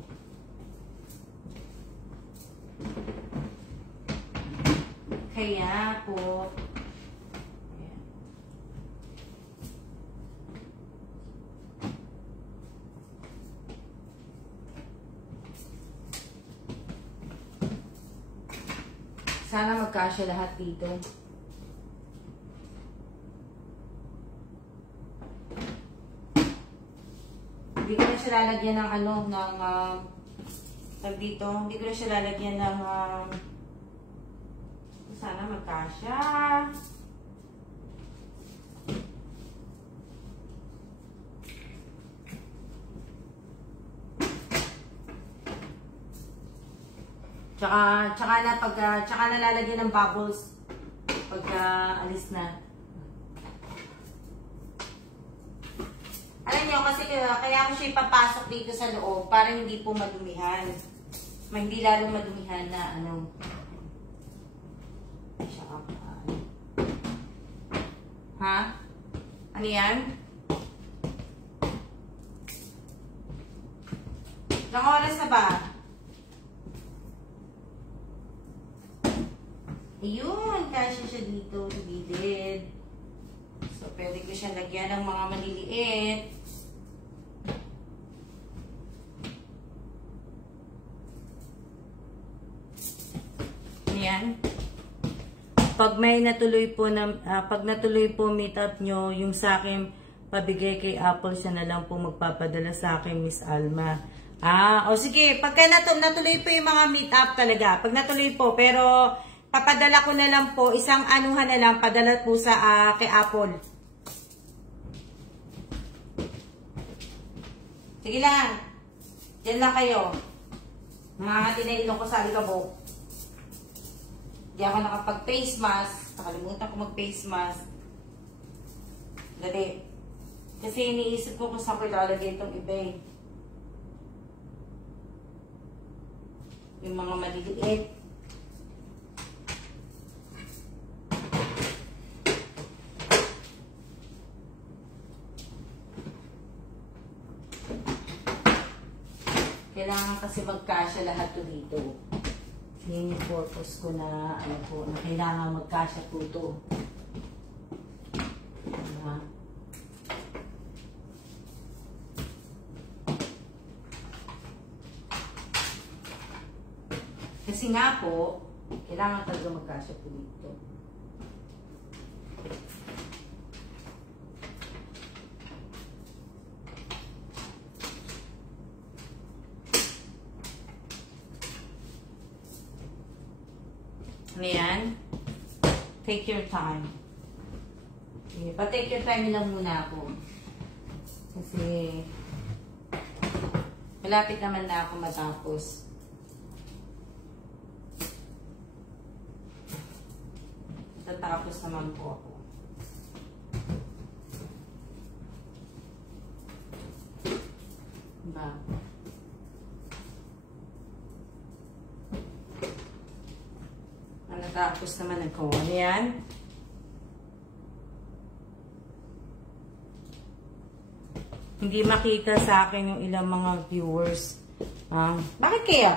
Kaya po, ayan. Sana magkasya lahat dito. Hindi ko na siya lalagyan ng dito. Hindi ko na siya lalagyan ng sana magkasya. Tsaka na lalagyan ng bubbles pagka alis na. Alam niyo, kasi kaya ko siya ipapasok dito sa loob para hindi po madumihan. Hindi lalong madumihan na Ha? Ano yan? Ilang oras na ba? Ayun, kasya siya dito sa gilid. So, pwede ko siya lagyan ng mga maliliit. Ayan. Pag natuloy po meet up nyo, yung sa akin pabigay kay Apple, siya na lang po magpapadala sa akin, Miss Alma. O sige, pagka natuloy po yung mga meet up talaga, pag natuloy po, pero papadala ko na lang po, isang anuhan na lang, padala po sa kay Apple. Sige lang. Diyan lang kayo. Mga tinailong ko sa alikabok. Di ako nakapag-face mask. Nakalimutan ko mag-face mask. Dali. Kasi iniisip ko kung saan ko ilalagay itong iba eh. Yung mga maliliit. Kailangan kasi magkasya lahat to dito. Yun yung purpose ko na, na kailangan magkasya po ito. Kasi nga po, kailangan talaga magkasya po dito. Ayan. Take your time. Okay, pa-take your time lang muna ako. Kasi malapit naman na ako matapos. Natapos naman po ako. Diba? Natapos naman ako. Ano yan? Hindi makita sa akin yung ilang mga viewers. Bakit kaya?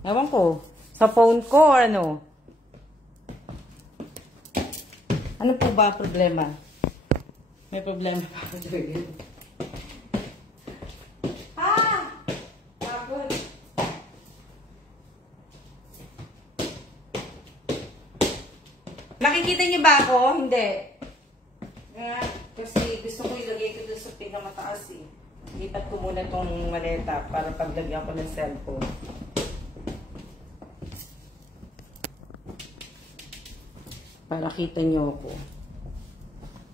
Ewan ko. Sa phone ko or ano? Ano po ba problema? May problema pa ako dyan. Tapos. Nakikita niyo ba ako? Hindi. Kasi gusto ko ilagay ko dun sa pinakamataas eh. Lipat ko muna tong maleta para paglagyan ko ng cellphone. Para kita nyo ako.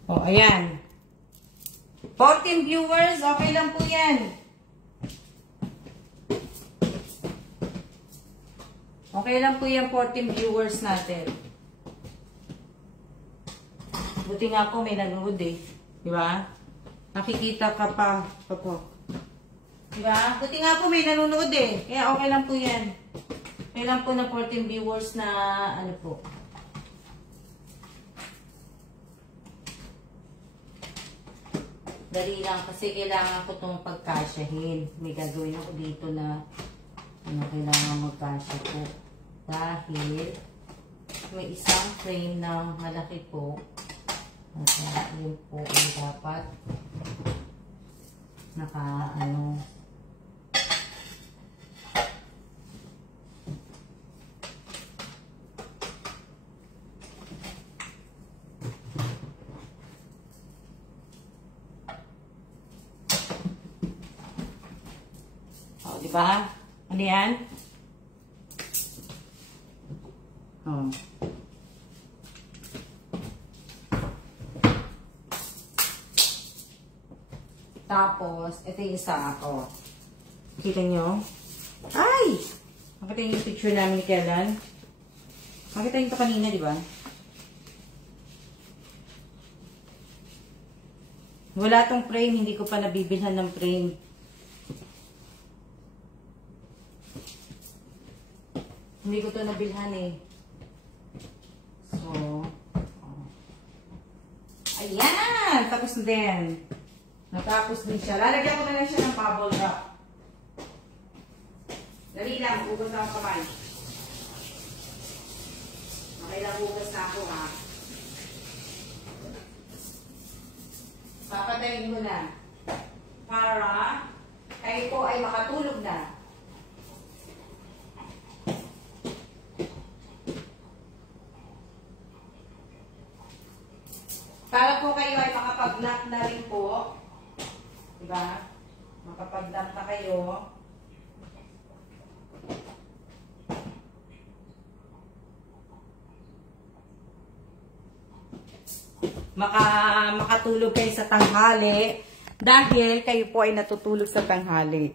O, ayan. 14 viewers, okay lang po yan. Okay lang po yan, 14 viewers natin. Buti nga po may nanood eh. Diba? Nakikita ka pa. Diba? Buti nga po may nanonood eh. Kaya okay lang po yan. Okay lang po na 14 viewers na ano po. Dali lang kasi kailangan ko itong pagkasyahin. May gagawin ako dito na kailangan magkasya po. Dahil may isang frame na malaki po. At yun po yung dapat diba? Ano yan? Tapos, ito yung isa ako. Kita nyo? Ay! Makita nyo yung picture namin ni Kellan? Makita nyo ito kanina, di ba? Wala tong frame. Hindi ko pa nabibilhan ng frame. Hindi ko ito nabilhan eh. So, ayan! Tapos na din. Natapos din siya. Lalagyan ko na lang siya ng bubble wrap. Dali lang, hugas na ako kamay. Okay lang, hugas na ako ha. Papatayin mo na. Para kayo po ay makatulog na. Para po kayo ay makapag-nap na rin po. Diba? Makapag-nap na kayo. Makatulog kayo sa tanghali. Dahil kayo po ay natutulog sa tanghali.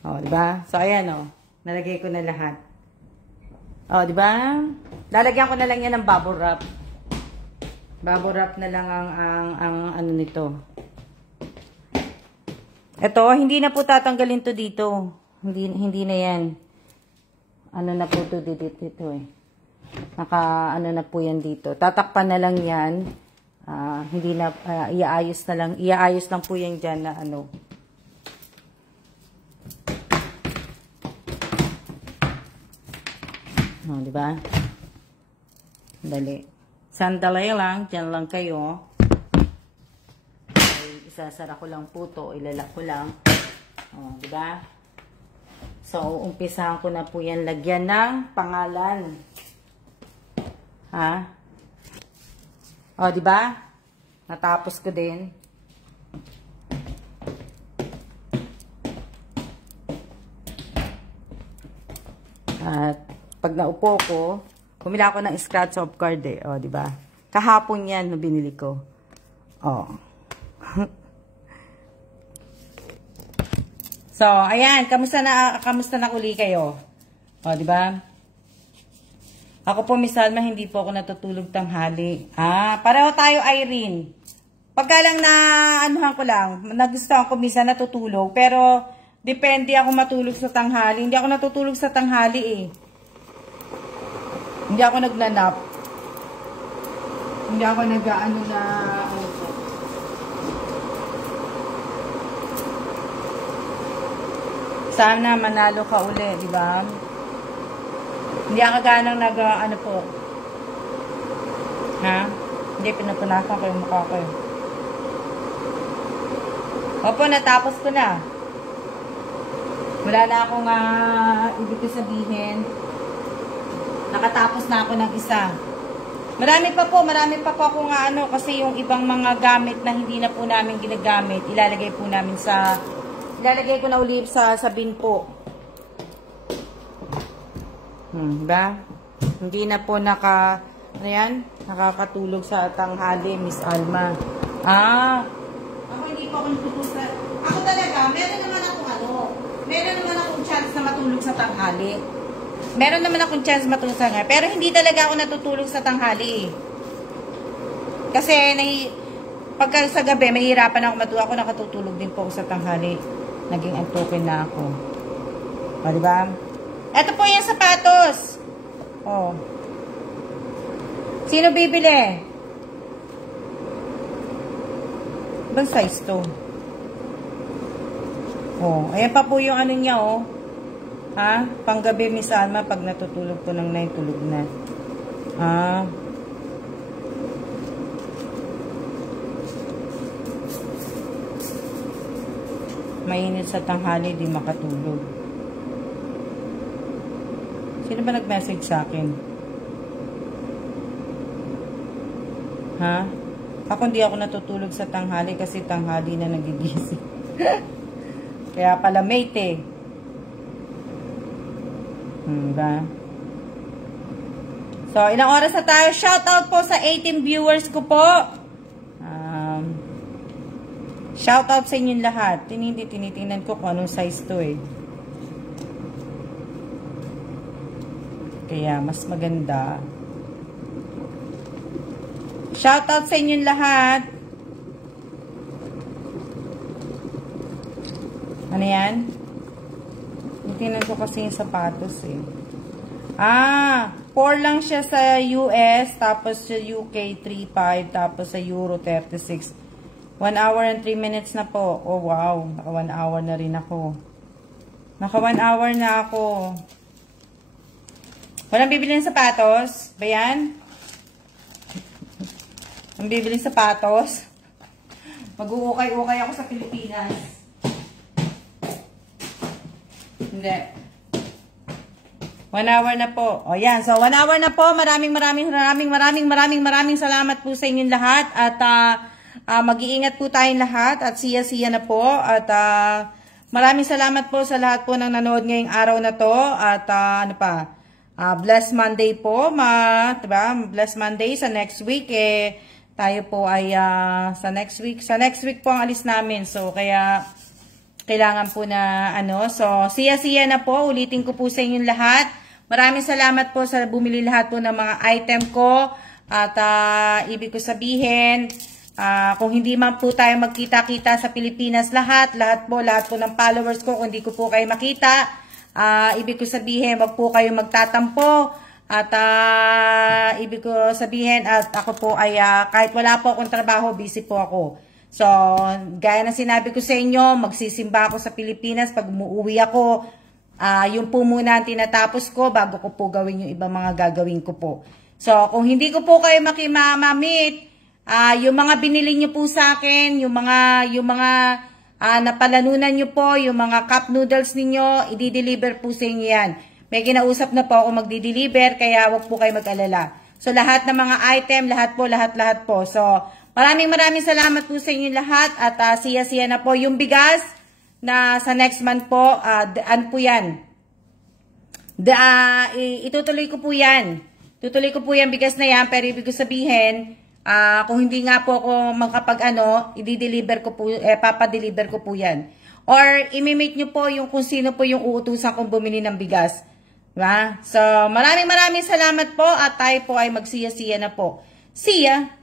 O, diba? So, ayan o. Nalagay ko na lahat. O, diba? Lalagyan ko na lang yan ng bubble wrap. Bubble wrap na lang ang ano nito. Ito, hindi na po tatanggalin to dito. Hindi na yan. Ano na po to dito eh. Ano na po yan dito. Tatakpan na lang yan. Hindi na, iaayos na lang. Iaayos lang po yan dyan na ano. Diba? Dali. Sandali lang. Dyan lang kayo. Isasara ko lang po to, ilalak ko lang. Diba? So, umpisahan ko na po yan lagyan ng pangalan. Ha? Diba? Natapos ko din. At pag naupo ko, bumila ako ng scratch of card eh. Diba? Kahapon yan na binili ko. So, ayan, kamusta na uli kayo? Di ba? Ako po, Miss Alma, hindi po ako natutulog tanghali. Pareho tayo, Irene. Pagka lang na, anuhan ko lang, nagustuhan ko minsan natutulog, pero depende ako matulog sa tanghali. Hindi ako natutulog sa tanghali eh. Hindi ako nagnanap. Hindi ako nag-ano na, sana manalo ka uli, di ba? Hindi ako ganang ano po. Ha? Hindi, pinupunasan ko yung mukha ko. Opo, natapos ko na. Wala na akong ibig ko sabihin. Nakatapos na ako ng isa. Marami pa po akong kasi yung ibang mga gamit na hindi na po namin ginagamit, ilalagay ko na ulit sa bin po. Diba? Hindi na po nakakatulog sa tanghali, Miss Alma. Ako hindi po ako natutulog sa... Ako talaga, meron naman akong chance na matulog sa tanghali. Meron naman akong chance matulog sa tanghali. Pero hindi talaga ako natutulog sa tanghali. Kasi, pagka sa gabi, mahihirapan ako matulog. Ako nakatutulog din po ako sa tanghali. Naging antukin na ako. O, diba? Ito po yung sapatos. O. Sino bibili? Ibang size to. O. Ayan pa po yung ano niya, o. Ha? Panggabi, Miss Alma, pag natutulog po ng 9, tulog na. Mainit sa tanghali, di makatulog. Sino ba nag-message sa akin? Ha? Ako hindi ako natutulog sa tanghali kasi tanghali na nagigising. Kaya pala mate eh. Diba? So, ilang oras na tayo? Shoutout po sa 18 viewers ko po. Shoutout sa inyong lahat. Tinitingnan ko kung anong size to eh. Kaya, mas maganda. Shoutout sa inyong lahat. Ano yan? Tingnan ko kasi yung sapatos eh. 4 lang siya sa US, tapos sa UK 3.5, tapos sa Euro 36. 1 hour and 3 minutes na po. Oh wow, naka 1 hour na rin ako. Naka 1 hour na ako. Walang bibili ng sapatos? Ba yan? Ang bibili ng sapatos? Mag-uukay-ukay ako sa Pilipinas. Hindi. 1 hour na po. O yan. So, 1 hour na po. Maraming salamat po sa inyong lahat. At mag-iingat po tayong lahat. At siya na po. At maraming salamat po sa lahat po ng nanood ngayong araw na to. At Blessed Monday po. Diba? Blessed Monday. Sa next week, tayo po ay sa next week po ang alis namin. So, kaya kailangan po na so siya na po, ulitin ko po sa inyong lahat. Maraming salamat po sa bumili lahat po ng mga item ko. At ibig ko sabihin, kung hindi man po tayo magkita-kita sa Pilipinas lahat po ng followers ko, kung hindi ko po kayo makita, ibig ko sabihin, wag po kayo magtatampo. At ibig ko sabihin, at ako po ay kahit wala po akong trabaho, busy po ako. So, gaya na sinabi ko sa inyo, magsisimba ako sa Pilipinas. Pag umuwi ako, yun po muna ang tinatapos ko bago ko po gawin yung ibang mga gagawin ko po. So, kung hindi ko po kayo makimamamit, yung mga binili nyo po sa akin, yung mga napalanunan nyo po, yung mga cup noodles ninyo, i-deliver po sa inyo yan. May kinausap na po ako magdi-deliver, kaya wag po kayo mag-alala. So, lahat ng mga item, lahat po. So, maraming salamat po sa inyo lahat. At siya na po yung bigas na sa next month po. Ano po yan? Itutuloy ko po yan. Tutuloy ko po yan bigas na yan. Pero ibig ko sabihin, kung hindi nga po ako i-deliver ko po, papadeliver ko po yan. Or imimake nyo po yung kung sino po yung uutusan kong bumili ng bigas. Diba? So, maraming salamat po at tayo po ay magsiya-siya na po. See ya!